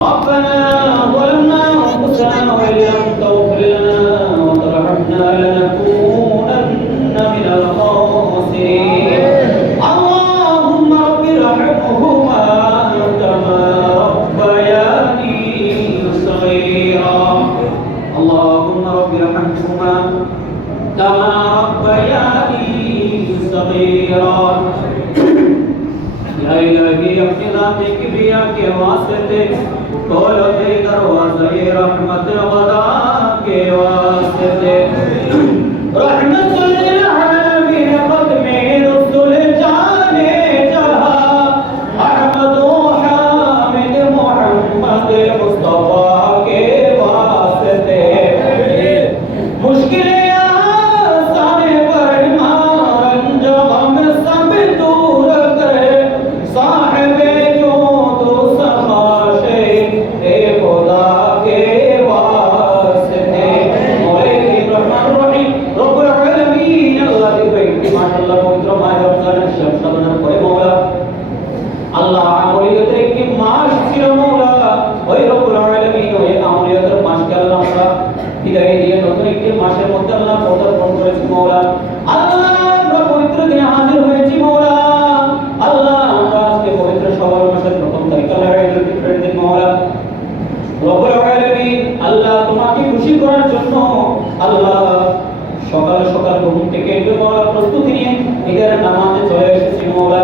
ربنا ظلمنا أنفسنا وإن لم تغفر لنا وترحمنا لنكونن من الخاسرين اللهم رب ارحمهما كما ربياني صغيرا اللهم رب ارحمهما كما ربياني صغيرا या इलाही अपनी ज़ात किबरिया के वास्ते खोलो दे दरवाज़े रहमत वदा के वास्ते रहमतुल लिल आलमीन ख़त्मे रसूल जाने जहां अहमद हामिद मोहम्मद मुस्तफा के वास्ते मुश्किल মাসের মধ্যে আল্লাহ পদার্পণ করেছি মওলা আল্লাহ আমরা পবিত্র দিনে হাজির হয়েছি মওলা আল্লাহ আমরা আজকে পবিত্র শাওয়াল মাসের প্রথম তারিখ ঈদুল ফিতরের দিন মওলা রব্বুল আলামিন আল্লাহ তোমাকে খুশি করার জন্য আল্লাহ সকাল সকাল ঘুম থেকে উঠে মওলা প্রস্তুতি নিয়ে ঈদের নামাজে চলে এসেছি মওলা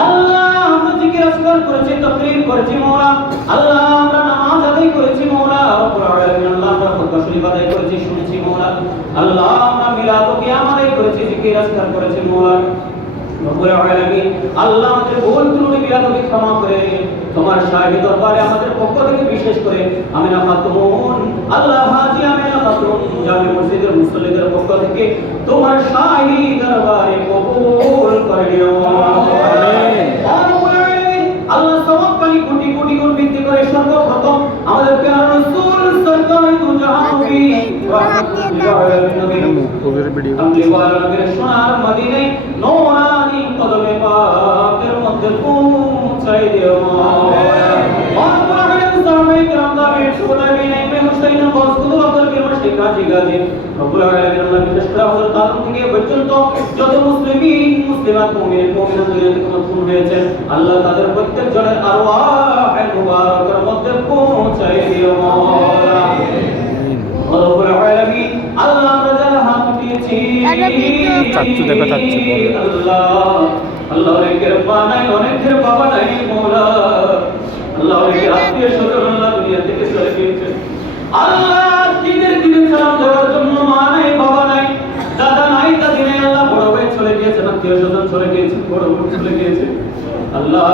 আল্লাহ আমরা জিকির আজকার করেছি তাকবীর করেছি মওলা আল্লাহ আমরা নামাজ আদায় করেছি মওলা রব্বুল আলামিন আল্লাহ আমরা খুতবা শরীফ আদায় করেছি শুনেছি মওলা আল্লাহ আমরা মিলাদ ও কিয়াম আদায় করেছি জিকির আজকার করেছি মওলা রব্বুল আলামিন আল্লাহ আমাদের ভুল ত্রুটি বিরাদকে ক্ষমা করে তোমার শাহী দরবারে আমাদের পক্ষ থেকে বিশেষ করে আমিনা খাতুন আল্লাহ হাজী আমিনা খাতুন জামে মসজিদের মুসল্লিদের পক্ষ থেকে তোমার শাহী দরবারে কবুল করে নিও আমিন আল্লাহ সওয়াবকারী কোটি কোটি গুণ বৃদ্ধি করে সর্বপ্রথম আমাদের প্রিয় রাসূল সরকার দু জাহান নবী নবীর সোনার মদিনায় নূরানি কদমে পাকের মধ্যে পৌঁছাই দিও যত মুসলিমিন মুসলিমাত মুমিন মুমিনাত দুনিয়াতে মদফুন হয়েছেন আল্লাহ তাদের প্রত্যেক জনের আরওয়াহ মুবারাকার মধ্যে পৌঁছাই দিও রব্বুল আলামিন আল্লাহ আমরা যারা হাত উঠিয়েছি চাচ্চু দেখো চাচ্চু আল্লাহ আল্লাহ অনেকের মা নাই অনেকের বাবা নাই মওলা আল্লাহ অনেকের আত্মীয় স্বজন আল্লাহ দুনিয়া থেকে চলে গিয়েছে আল্লাহ দিনের দিনে সালাম দেওয়ার জন্য মা নাই বাবা নাই দাদা নাই দাদি নাই আল্লাহ বড় ভাই চলে গিয়েছে আত্মীয় স্বজন চলে গিয়েছে বড় বোন চলে গিয়েছে আল্লাহ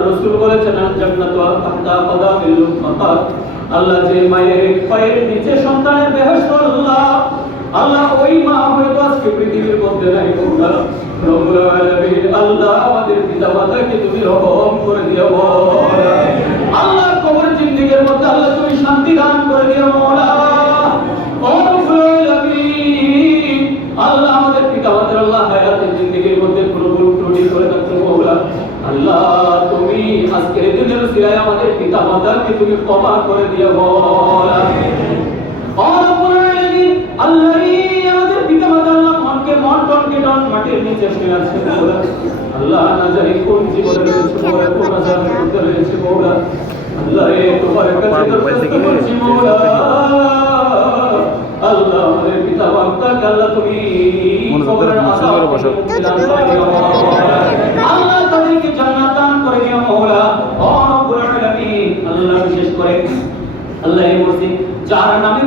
রাসূল বলেছেন জান্নাতু তাহতা কদামিল উম্মাত আল্লাহ যে মায়ের পায়ের নিচে সন্তানের বেহেশত আল্লাহ আল্লাহ ওই মা হয়তো আজকে পৃথিবীর মধ্যে নাই মওলা রব্বুল আলামিন আল্লাহ আমাদের পিতামাতাকে তুমি রহম করে দিও মওলা আল্লাহ কবর জিন্দেগীর মধ্যে আল্লাহ তুমি শান্তি দান করে দিও মওলা রব্বুল আলামিন আল্লাহ আমাদের পিতামাতার আল্লাহ হায়াতের জিন্দেগীর মধ্যে কোনো ভুল ত্রুটি করে থাকতে মওলা আল্লাহ তুমি আজকের দিনের উসিলায় আমাদের পিতামাতাকে তুমি ক্ষমা করে দিও মওলা রব্বুল আলামিন আল্লাহ আমাদের পিতামাতা আল্লাহ মনকে মন টনকে টন মাটির নিচে শুয়ে আছে মওলা আল্লাহ না জানি কোন জীবনের রয়েছে মওলা কোন আযাবের মধ্যে রয়েছে মওলা আল্লাহ তোমার কাছে দরখাস্ত করছি মওলা আল্লাহ আমাদের পিতামাতাকে আল্লাহ তুমি কবরের আযাব আল্লাহ তাদেরকে জান্নাত দান করে দিও মওলা রব্বুল আলামিন আল্লাহ বিশেষ করে আল্লাহ এই মসজিদ যার নামে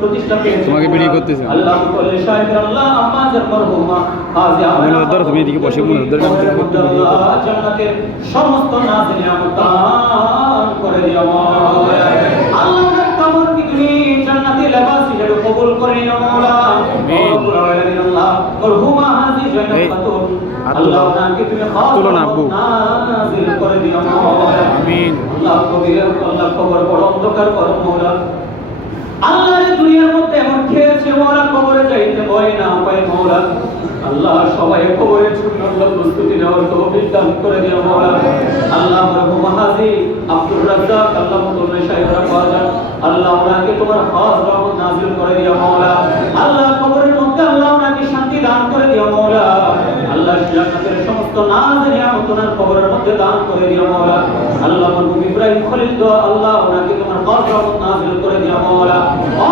প্রতিষ্ঠা পেয়েছে তোমাকে ভিডিও করতেছি আল্লাহ বলে শাহেদ আল্লাহ আমাদের মরহুমা হাজি আমাদের তুমি এদিকে বসে মনদার জান্নাতের সমস্ত নাজিল নিয়ামত দান করে দিও আল্লাহ কবর কি তুমি জান্নাতে লেবাস হিসেবে কবুল করে নিও মওলা রব্বুল আলামিন আল্লাহ মরহুমা হাজি জান্নাত খাতুন আল্লাহ নামকে তুমি খাস নাজিল করে দিও আমিন আল্লাহ কবির আল্লাহ কবর বড় অন্ধকার করো মওলা আল্লাহ দুনিয়ার মধ্যে এমন খেয়েছে মওলা কবরে যাইতে ভয় না পায় মওলা আল্লাহ সবাই কবরের জন্য আল্লাহ প্রস্তুতি নেওয়ার তৌফিক দান করে দিও মাওলা আল্লাহ মরহুম হাজী আব্দুর রাজ্জাক আল্লাহ মুতুল্লাহ সাহেবরা বাজার আল্লাহ ওনাকে তোমার খাস রহমত নাযিল করে দিও মাওলা আল্লাহ কবরের মধ্যে আল্লাহ ওনাকে শান্তি দান করে দিও মাওলা আল্লাহ জান্নাতের সমস্ত নাজ নিয়ামত ওনার কবরের মধ্যে দান করে দিও মাওলা আল্লাহ মরহুম ইব্রাহিম খলিল দোয়া আল্লাহ ওনাকে তোমার খাস রহমত নাযিল করে দিও মাওলা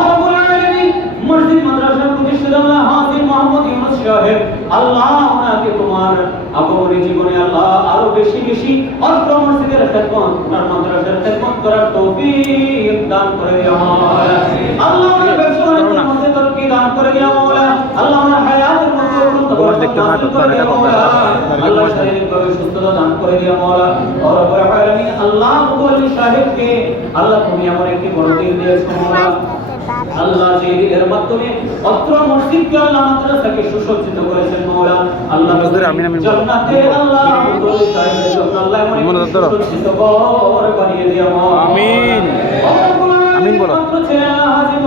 রব্বুল আলামিন মসজিদ মাদ্রাসা প্রতিষ্ঠিত আল্লাহ হাজী মোহাম্মদ ইউনূস সাহেব আল্লাহ ওনাকে তোমার আপনি জীবনে আল্লাহ আরো বেশি বেশি অত্র মসজিদের খেদমত আর মাদ্রাসার খেদমত করার তৌফিক দান করে দিও মাওলা আল্লাহ ওনার ব্যবসার মধ্যে তৌফিক দান করে দিও মাওলা আল্লাহ ওনার হায়াতের মধ্যে তোমার দেখতে না তো তার এটা কথা আল্লাহ শারীরিকভাবে সুস্থতা দান করে দিও মাওলা ও রব্বুল আলামিন আল্লাহ মুতওয়াল্লি সাহেবকে আল্লাহ তুমি আমার একটি বড় দিন দিয়েছো মাওলা আল্লাহ যে দিনের মাধ্যমে অত্র মসজিদকে আল্লাহ মাদ্রাসাকে সুসজ্জিত করেছেন মাওলা আল্লাহ জান্নাতে আল্লাহ মুতওয়াল্লি সাহেবের জন্য আল্লাহ এমন একটি সুসজ্জিত ঘর বানিয়ে দিও আমিন আমিন বলো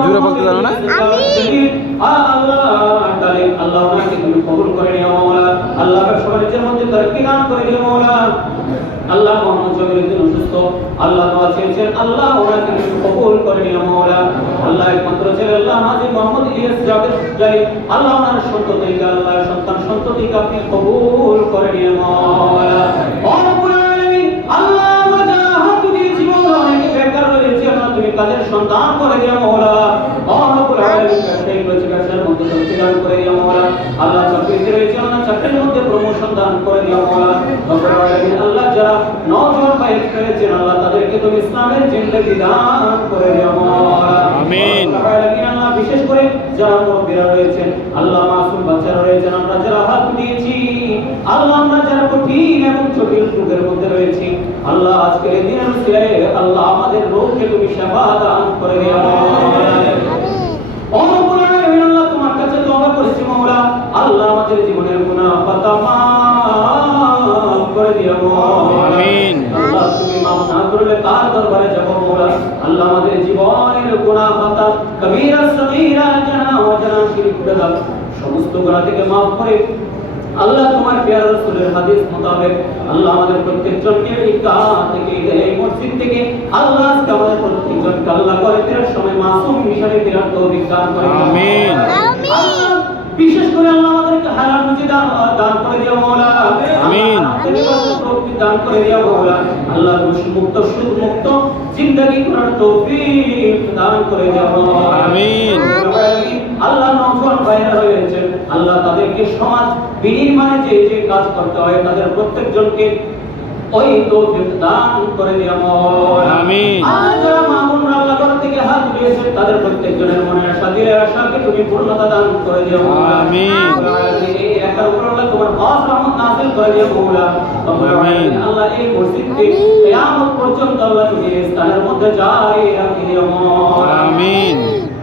জোরে বলতে জানো না আল্লাহ তাআলা আল্লাহ ওনাকে তুমি কবুল করে নিও মাওলা আল্লাহ সবার মধ্যে তরক্কি দান করে দিও মাওলা আল্লাহ মোহাম্মদ জমির দিন অসুস্থ আল্লাহ দোয়া চেয়েছেন আল্লাহ ওনাকে কবুল করে নিও মাওলা আল্লাহ একমাত্র ছেলে আল্লাহ হাজী মোহাম্মদ ইলিয়াস জাবের জালি আল্লাহ ওনার সন্ততিকে আল্লাহ সন্তান সন্ততিকে আপনি কবুল করে নিও মাওলা ও রব্বুল আলামিন আল্লাহ ওয়াজাহাতু দিয়েছি মাওলা অনেকে বেকার রয়েছে আল্লাহ তুমি কাজের সন্ধান করে দিও মাওলা ও রব্বুল আলামিন ব্যবসায়িক রোজগারের মধ্যে শক্তি দান করে দিও মাওলা আল্লাহ চাকরিতে রয়েছে আল্লাহ চাকরির মধ্যে প্রমোশন দান করে দিও মাওলা রব্বুল আলামিন আল্লাহ যারা নওজোয়ান ভাই করেছেন আল্লাহ তাদেরকে তুমি ইসলামের জিন্দেগি দান করে দিও মাওলা আমিন আল্লাহ বিশেষ করে যারা মুরব্বিরা রয়েছেন আল্লাহ মাসুম বাচ্চারা রয়েছেন আমরা যারা হাত দিয়েছি আল্লাহ আমরা যারা কঠিন এবং জটিল রোগের মধ্যে রয়েছি আল্লাহ আজকের এই দিনের উসিলায় আল্লাহ আমাদের রোগকে তুমি শিফা দান করে দিও রব্বুল আলামিন আল্লাহ তোমার কাছে তওবা করেছি মাওলা আল্লাহ আমাদের জীবনের গুনাহ খাতা মাফ করে দিও আমিন আল্লাহ তুমি মাফ না করলে কার দরবারে যাব মাওলা আল্লাহ আমাদের জীবনের গুনাহ খাতা কবীরা সগীরা জানা ওয়া জানা শিরক বিদআত সমস্ত গুনাহ থেকে মাফ করে আল্লাহ তোমার প্রিয় রাসূলের হাদিস মোতাবেক আল্লাহ আমাদের প্রত্যেকজনকে এই কাজ থেকে এই মসজিদ থেকে আল্লাহ আজকে আমাদের প্রত্যেকজনকে আল্লাহ করে ফেরার সময় মাসুম হিসেবে ফেরার তৌফিক দান করে আমিন আল্লাহ বিশেষ করে আল্লাহ আমাদেরকে হালাল রুজি দান করে দিও মাওলা আমিন তৌফিক দান করে দিও মাওলা আল্লাহ ঘুষ মুক্ত সুদ মুক্ত জিন্দেগি করার তৌফিক দান করে দিও মাওলা আমিন আল্লাহ নওজোয়ান ভাইরা রয়েছেন আল্লাহ তাদেরকে সমাজ বিনির্মাণে যে যে কাজ করতে হয় তাদের প্রত্যেকজনকে ওই তৌফিক দান করে দিও মাওলা আমিন যারা মামুনরা আল্লাহ ঘর থেকে হাত দিয়েছে তাদের প্রত্যেকজনের মনের আশা দিলের আশাকে তুমি পূর্ণতা দান করে দিও মাওলা আমিন এই একার উপর আল্লাহ তোমার খাস রহমত নাযিল করে দিও মাওলা আমিন আল্লাহ এই মসজিদকে কিয়ামত পর্যন্ত আল্লাহ তুমি এই স্থানের মধ্যে জারি রাখি দিও মাওলা আমিন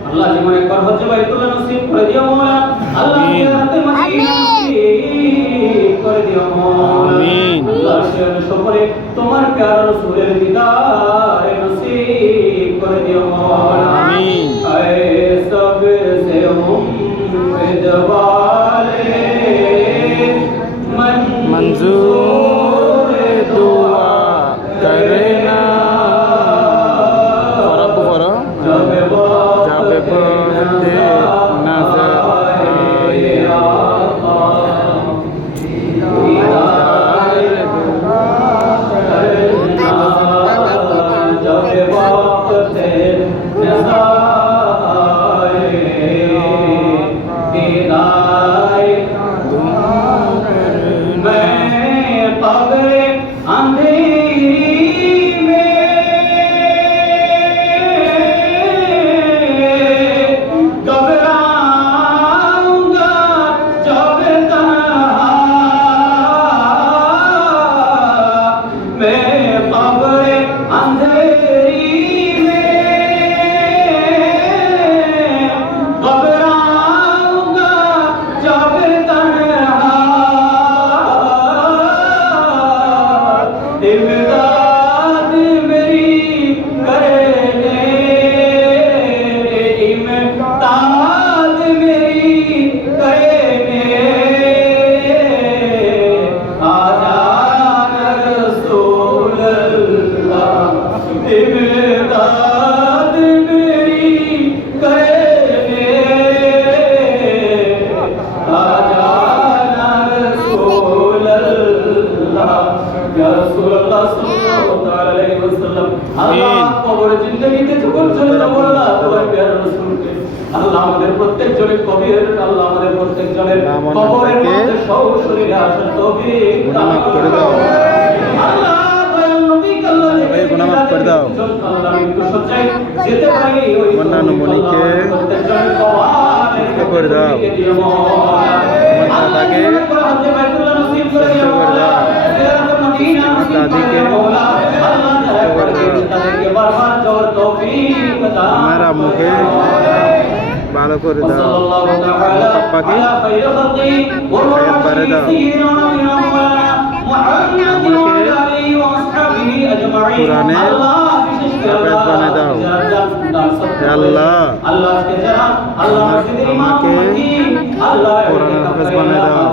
আল্লাহ জীবন একবার হজ্জে বাইতুল্লাহ নসিব করে দিও মাওলা আল্লাহ জিয়ারতে মদিনা নসিব করে দিও মাওলা আমিন আল্লাহ শের সফরে তোমার প্যারা রাসূলের দিদার নসিব করে দিও মাওলা আমিন আয়ে সব সে উম্মদ वाले मंजूर दुआ करना रब करो जब बंदे नजर आए इमदाद मेरी करे आजा या रसूल अल्लाह या रसूल अल्लाह सल्लल्लाहु अलैहि वसल्लम अल्लाह কবর জিন্দেগিতে যখন চলে যাব আল্লাহ তোমার প্রিয় রাসূলকে আল্লাহ আমাদের প্রত্যেকজনের কবরের আল্লাহ আমাদের প্রত্যেকজনের কবরের মধ্যে সশরীরে আসার তৌফিক দান করে দাও আল্লাহ দয়াল নবী আল্লাহ গুনাহ মাফ করে দাও আল্লাহ মৃত্যু সজ্জায় যেতে পারি ওই অন্যান্য মনিকে প্রত্যেকজনের কবর করে দাও আমার দাদাকে নসিব করে দাও আমার দাদিকে আমার আম্মুকে ভালো করে দাও আমার পাপ্পাকে হায়াত বাড়ে দাও কোরআনে হাফেজ বানিয়ে দাও হে আল্লাহ আমাকে কোরআনের হাফেজ বানিয়ে দাও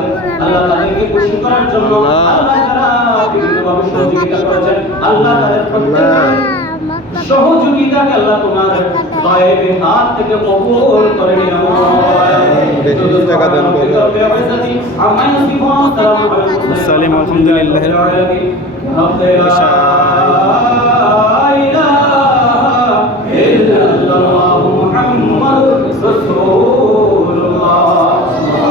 আল্লাহ তাদেরকে খুশি করার জন্য আল্লাহ যারা বিভিন্নভাবে সহযোগিতা করেছেন আল্লাহ তাদের প্রত্যেকের সহযোগিতাকে আল্লাহ তোমার দয়াবে হাত থেকে কবুল করে নিও বেশি টাকা দান করো সালিম আলহামদুলিল্লাহ